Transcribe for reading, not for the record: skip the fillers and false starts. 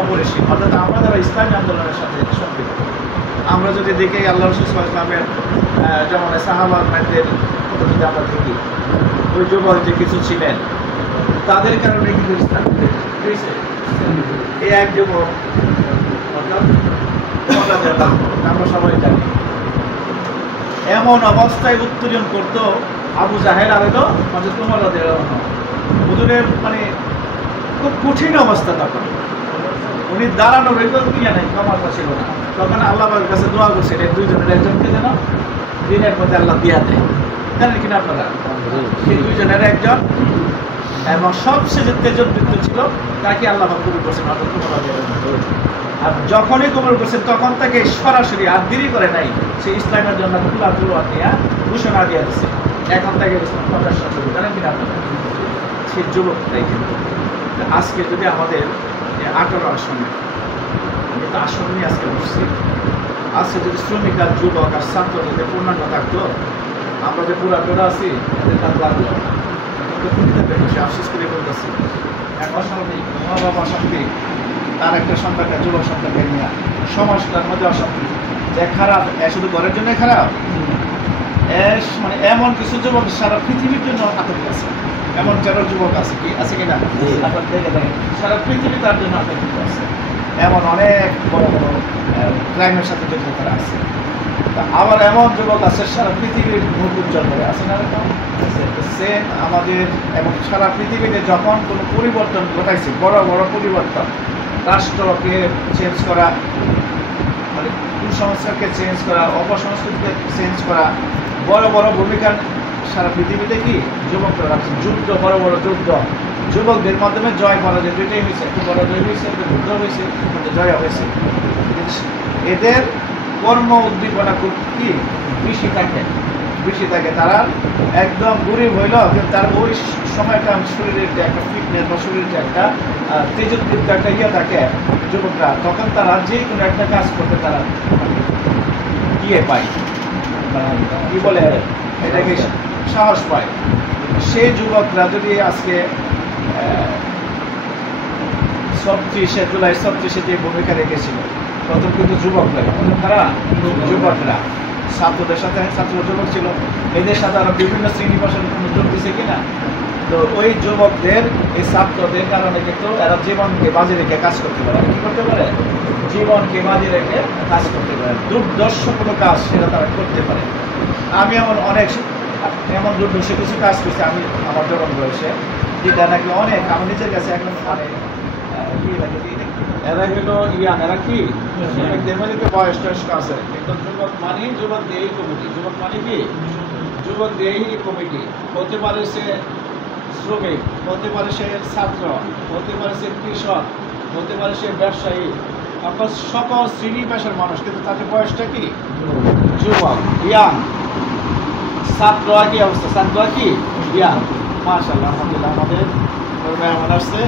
অপরিসীম, অর্থাৎ আমরা যারা ইসলামী আন্দোলনের সাথে সম্পৃক্ত। আমরা যদি দেখি আল্লাহ রাসূল সাল্লাল্লাহু আলাইহি ওয়াসাল্লামের যেমন সাহাবাদের কথা যদি আমরা দেখি, ওই যুবক যে কিছু ছিলেন তাদের কারণে কিন্তু ইসলাম হয়েছে। এই এক যুবক আমরা সবাই জানি, এমন অবস্থায় উত্তোলন করতো আবু জাহেল আবেদ মানে তোমার হুজুরের মানে খুব কঠিন অবস্থা। তখন উনি দাঁড়ানোর ইয়া নাই, ক্ষমতা ছিল না। তখন আল্লাহর কাছে দোয়া করছেন এই দুইজনের একজনকে যেন দিনের মধ্যে আল্লাহ দিয়া দেয়, জানেন কিনা আপনারা? সেই দুইজনের একজন এবং সবচেয়ে তেজবৃত্ত ছিল তাকে আল্লাহ কবুল করছেন। আর যখনই কবুল করছেন তখন তাকে সরাসরি আর দেরি করে নাই, সে ইসলামের জন্য খোলা তলোয়ার নিয়ে ঘোষণা দিয়ে দিচ্ছে এখন তাকে ইসলাম প্রকাশ করবে, জানেন কিনা আপনারা? সে যুবকটাই কিন্তু আজকে যদি আমাদের 18 আসনে, আমি তো আসন নিয়ে আজকে বসছি, আজকে যদি শ্রমিক আর যুবক আর ছাত্র যদি পূর্ণাঙ্গ থাকতো, আমরা যে পুরা টোরা আছি এদের কাজ লাগলো না। সে আফসোস করে বলতেছি এক অশান্তি, মা বাবা অশান্তি, তার একটা সন্তানটা যুবক সন্তানকে নিয়ে সমাজটার মধ্যে অশান্তি যে খারাপ, শুধু ঘরের জন্য খারাপ, মানে এমন কিছু যুবক সারা পৃথিবীর জন্য আতঙ্ক আছে, এমন যারা যুবক আছে কি আছে কিনা আপনার দেখে দেখেন, সারা পৃথিবী তার জন্য আতঙ্কিত আছে। এমন অনেক বড় বড় ক্রাইমের সাথে জড়িত তারা আছে। আবার এমন যুবক আছে সারা পৃথিবীর মুখ উজ্জ্বল করে আছে না, সে আমাদের এবং সারা পৃথিবীতে যখন কোনো পরিবর্তন ঘটাইছে, বড় বড় পরিবর্তন, রাষ্ট্রকে চেঞ্জ করা, মানে কুসংস্কারকে চেঞ্জ করা, অপসংস্কৃতিকে চেঞ্জ করা, বড় বড় ভূমিকা সারা পৃথিবীতে কি যুবকরা রাখছে। যুদ্ধ, বড় বড় যুদ্ধ যুবকদের মাধ্যমে জয় পরাজয় দুইটাই হয়েছে, একটু পরাজয় হয়েছে, একটু যুদ্ধ হয়েছে, একটু জয় হয়েছে। এদের কর্ম উদ্দীপনা খুব কি বেশি থাকে, তারা একদম গরিব হইল, কিন্তু তার ওই সময়টা শরীরের যে একটা ফিটনেস বা শরীরের যে একটা তেজদীপ্ত একটা ইয়ে থাকে যুবকরা, তখন তারা যে কোনো একটা কাজ করতে তারা ইয়ে পায়, কি বলে এটাকে সাহস পায়। সেই যুবকরা যদি আজকে 36শে জুলাই 36শে যে ভূমিকা রেখেছিল, তখন কিন্তু যুবকরা, তারা যুবকরা ছাত্রদের সাথে ছাত্র যুবক ছিল, এদের সাথে আরো বিভিন্ন শ্রেণী পেশার যোগ দিচ্ছে কিনা। তো ওই যুবকদের এই ছাত্রদের কারণে কিন্তু এরা জীবনকে বাজি রেখে কাজ করতে পারে। কি করতে পারে? জীবনকে বাজি রেখে কাজ করতে পারে, দুর্দর্শ কোনো কাজ সেটা তারা করতে পারে। আমি এমন দুর্দর্শ কিছু কাজ করছি আমি আমার যখন বয়সে, যেটা নাকি অনেক আমার নিজের কাছে এখন অনেক এরা হলো ইয়ান, এরা কি বয়স টয়স আছে, কিন্তু যুবক মানে যুবক দেহি কমিটি, যুবক মানে কি যুবক দেহি কমিটি। হতে পারে সে শ্রমিক, হতে পারে সে ছাত্র, হতে পারে সে কৃষক, হতে পারে সে ব্যবসায়ী, আপনার সকল শ্রেণী পেশার মানুষ, কিন্তু তাদের বয়সটা কি যুবক, ইয়াং। ছাত্র কি অবস্থা? ছাত্র কি ইয়াং। মাশাআল্লাহ, আলহামদুলিল্লাহ, আমাদের আসছে।